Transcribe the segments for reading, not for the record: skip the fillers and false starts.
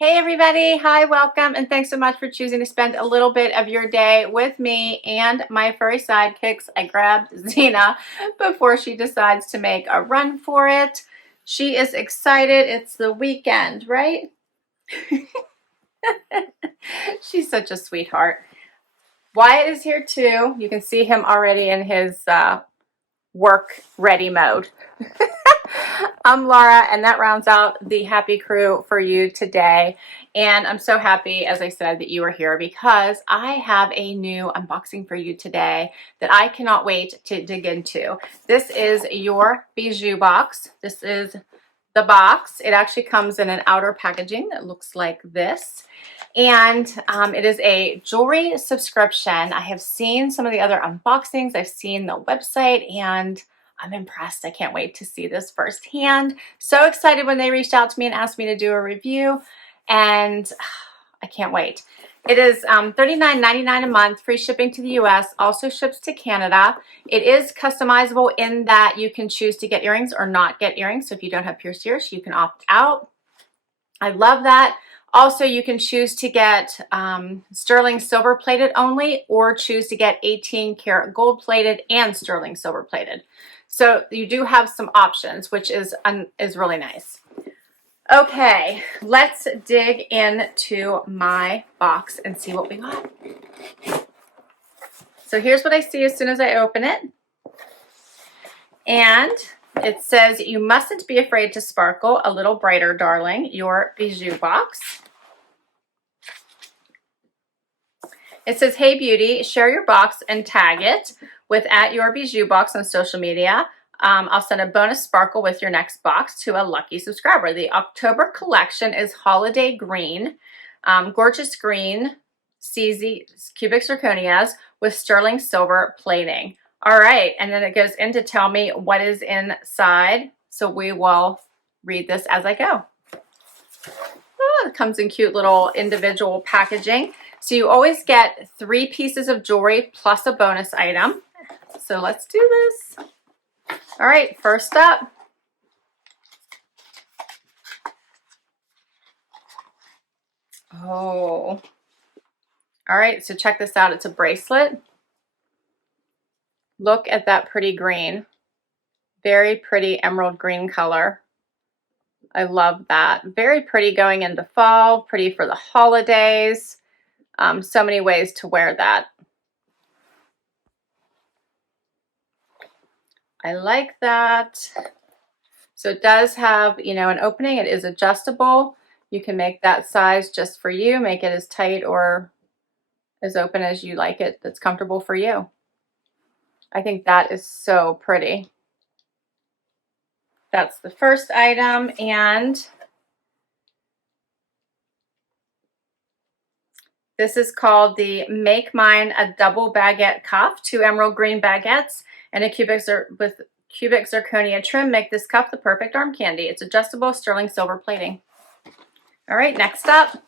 Hey everybody, hi, welcome, and thanks so much for choosing to spend a little bit of your day with me and my furry sidekicks. I grabbed Xena before she decides to make a run for it. She is excited. It's the weekend, right? She's such a sweetheart. Wyatt is here too. You can see him already in his work ready mode. I'm Laura, and that rounds out the happy crew for you today. And I'm so happy, as I said, that you are here because I have a new unboxing for you today that I cannot wait to dig into. This is Your Bijoux Box. This is the box. It actually comes in an outer packaging that looks like this. And it is a jewelry subscription. I have seen some of the other unboxings. I've seen the website and I'm impressed. I can't wait to see this firsthand. So excited when they reached out to me and asked me to do a review, and I can't wait. It is $39.99 a month, free shipping to the US, also ships to Canada. It is customizable in that you can choose to get earrings or not get earrings. So if you don't have pierced ears, you can opt out. I love that. Also, you can choose to get sterling silver plated only, or choose to get 18 karat gold plated and sterling silver plated. So you do have some options, which is really nice. Okay, let's dig into my box and see what we got. So here's what I see as soon as I open it. And it says, "You mustn't be afraid to sparkle a little brighter, darling. Your Bijoux Box." It says, "Hey beauty, share your box and tag it with @YourBijouxBox on social media. I'll send a bonus sparkle with your next box to a lucky subscriber. The October collection is holiday green, gorgeous green, CZ cubic zirconias with sterling silver plating." All right, and then it goes in to tell me what is inside. So we will read this as I go. Oh, it comes in cute little individual packaging. So you always get 3 pieces of jewelry plus a bonus item. So let's do this. All right, first up. Oh. All right, so check this out. It's a bracelet. Look at that pretty green. Very pretty emerald green color. I love that. Very pretty going into fall, pretty for the holidays. So many ways to wear that. I like that. So it does have, an opening. It is adjustable. You can make that size just for you, make it as tight or as open as you like it, that's comfortable for you. I think that is so pretty. That's the first item. And this is called the Make Mine a Double Baguette Cuff. 2 emerald green baguettes and a cubic zirconia trim make this cuff the perfect arm candy. It's adjustable, sterling silver plating. All right, next up.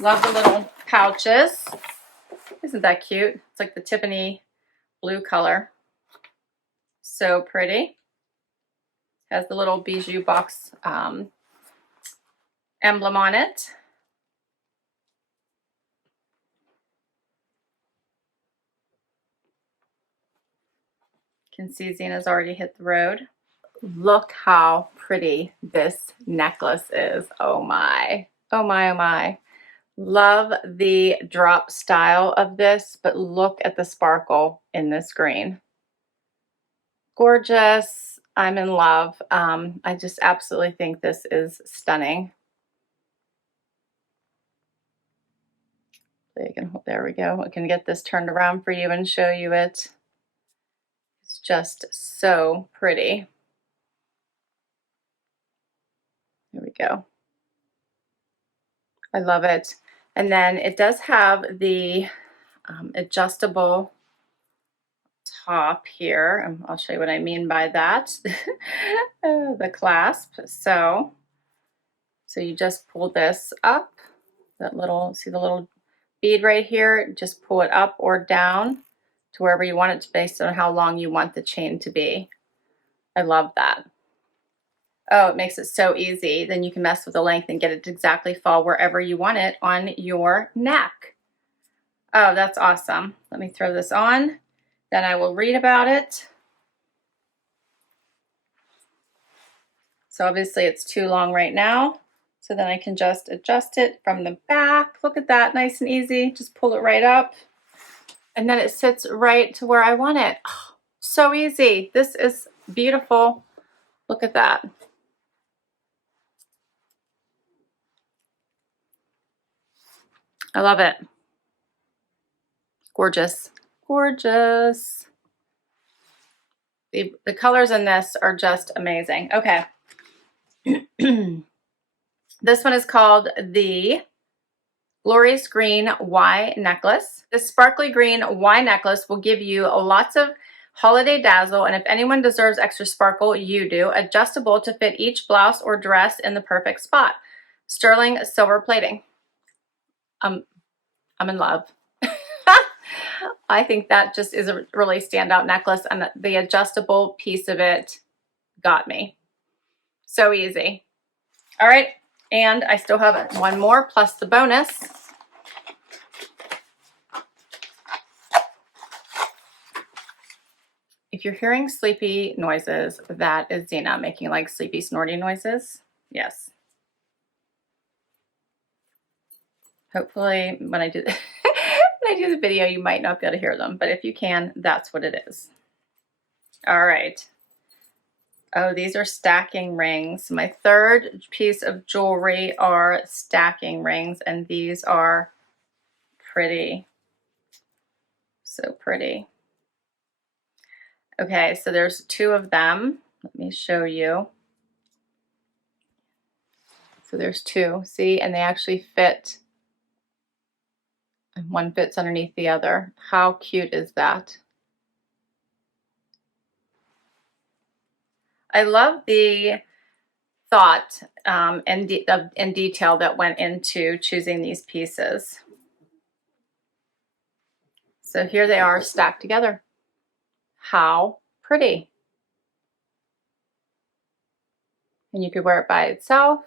Love the little pouches. Isn't that cute? It's like the Tiffany blue color. So pretty. Has the little Bijoux Box emblem on it. You can see Xena's already hit the road. Look how pretty this necklace is. Oh my. Oh my, oh my. Love the drop style of this, but look at the sparkle in this green. Gorgeous. I'm in love. I just absolutely think this is stunning. There we go. I can get this turned around for you and show you it. It's just so pretty. There we go. I love it. And then it does have the adjustable top here. I'll show you what I mean by that. The clasp. So you just pull this up. See the little bead right here? Just pull it up or down to wherever you want it to, based on how long you want the chain to be. I love that. Oh, it makes it so easy. Then you can mess with the length and get it to exactly fall wherever you want it on your neck. Oh, that's awesome. Let me throw this on. Then I will read about it. So obviously it's too long right now. So then I can just adjust it from the back. Look at that, nice and easy. Just pull it right up. And then it sits right to where I want it. Oh, so easy. This is beautiful. Look at that. I love it. Gorgeous. Gorgeous. The colors in this are just amazing. Okay. This one is called the Glorious Green Y Necklace. This sparkly green Y necklace will give you lots of holiday dazzle, and if anyone deserves extra sparkle, you do. Adjustable to fit each blouse or dress in the perfect spot. Sterling silver plating. I'm in love. I think that just is a really standout necklace, and the adjustable piece of it got me. So easy. All right, and I still have one more plus the bonus. If you're hearing sleepy noises, that is Zena making like sleepy snorty noises. Yes. Hopefully when I do when I do the video, you might not be able to hear them, but if you can, that's what it is. All right. Oh, these are stacking rings. My third piece of jewelry are stacking rings, and these are pretty. So pretty. Okay, so there's two of them. Let me show you. So there's two, see, and they actually fit. And one fits underneath the other. How cute is that? I love the thought and detail that went into choosing these pieces. So here they are stacked together. How pretty. And you could wear it by itself,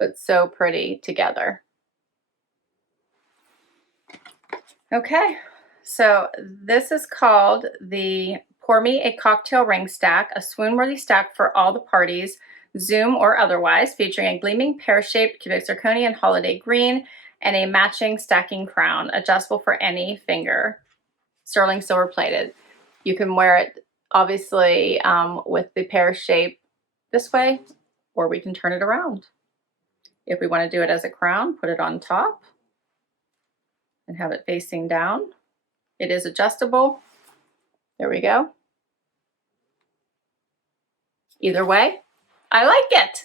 but so pretty together. Okay, so this is called the Pour Me a Cocktail Ring Stack, a swoon-worthy stack for all the parties, Zoom or otherwise, featuring a gleaming pear-shaped cubic zirconia holiday green and a matching stacking crown, adjustable for any finger, sterling silver plated. You can wear it obviously with the pear shape this way, or we can turn it around. If we want to do it as a crown, put it on top and have it facing down. It is adjustable. There we go. Either way, I like it.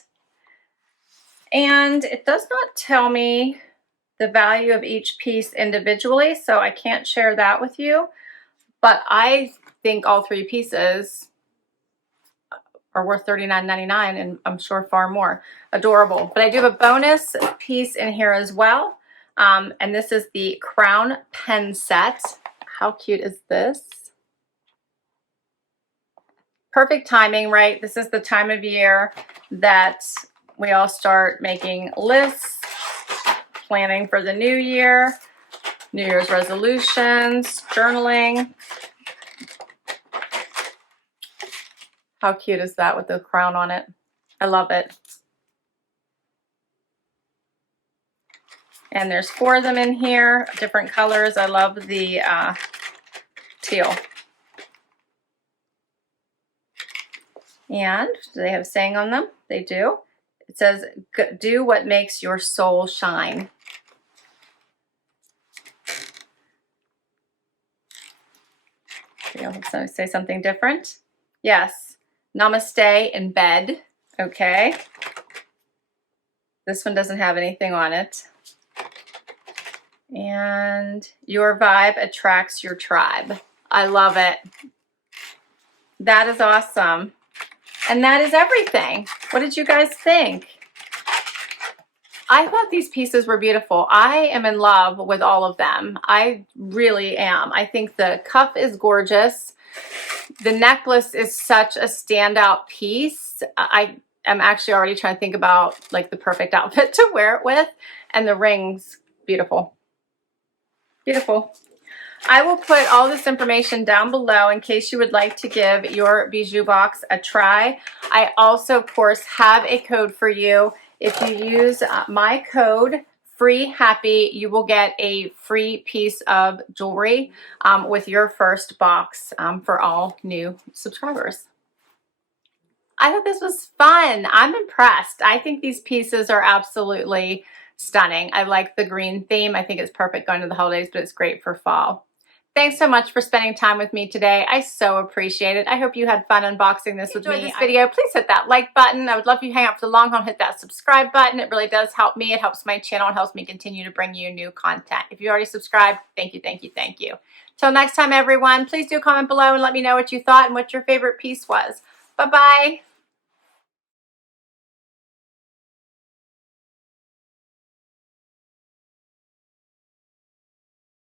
And it does not tell me the value of each piece individually, so I can't share that with you. But I think all three pieces are worth $39.99, and I'm sure far more. Adorable. But I do have a bonus piece in here as well. And this is the crown pen set. How cute is this? Perfect timing, right? This is the time of year that we all start making lists, planning for the new year, New Year's resolutions, journaling. How cute is that with the crown on it? I love it. And there's 4 of them in here, different colors. I love the teal. And do they have a saying on them? They do. It says, do what makes your soul shine. So say something different. Yes. Namaste in bed. Okay. This one doesn't have anything on it. And your vibe attracts your tribe. I love it. That is awesome. And that is everything. What did you guys think? I thought these pieces were beautiful. I am in love with all of them. I really am. I think the cuff is gorgeous. The necklace is such a standout piece. I am actually already trying to think about like the perfect outfit to wear it with. And the rings, beautiful. Beautiful. I will put all this information down below in case you would like to give Your Bijoux Box a try. I also, of course, have a code for you. If you use my code, FREEHAPPY, you will get a free piece of jewelry with your first box for all new subscribers. I thought this was fun. I'm impressed. I think these pieces are absolutely stunning. I like the green theme. I think it's perfect going to the holidays, but it's great for fall. Thanks so much for spending time with me today. I so appreciate it. I hope you had fun unboxing this with me. If you enjoyed this video, please hit that like button. I would love if you hang out for the long haul and hit that subscribe button. It really does help me. It helps my channel. It helps me continue to bring you new content. If you already subscribed, thank you, thank you, thank you. Till next time, everyone, please do comment below and let me know what you thought and what your favorite piece was. Bye-bye.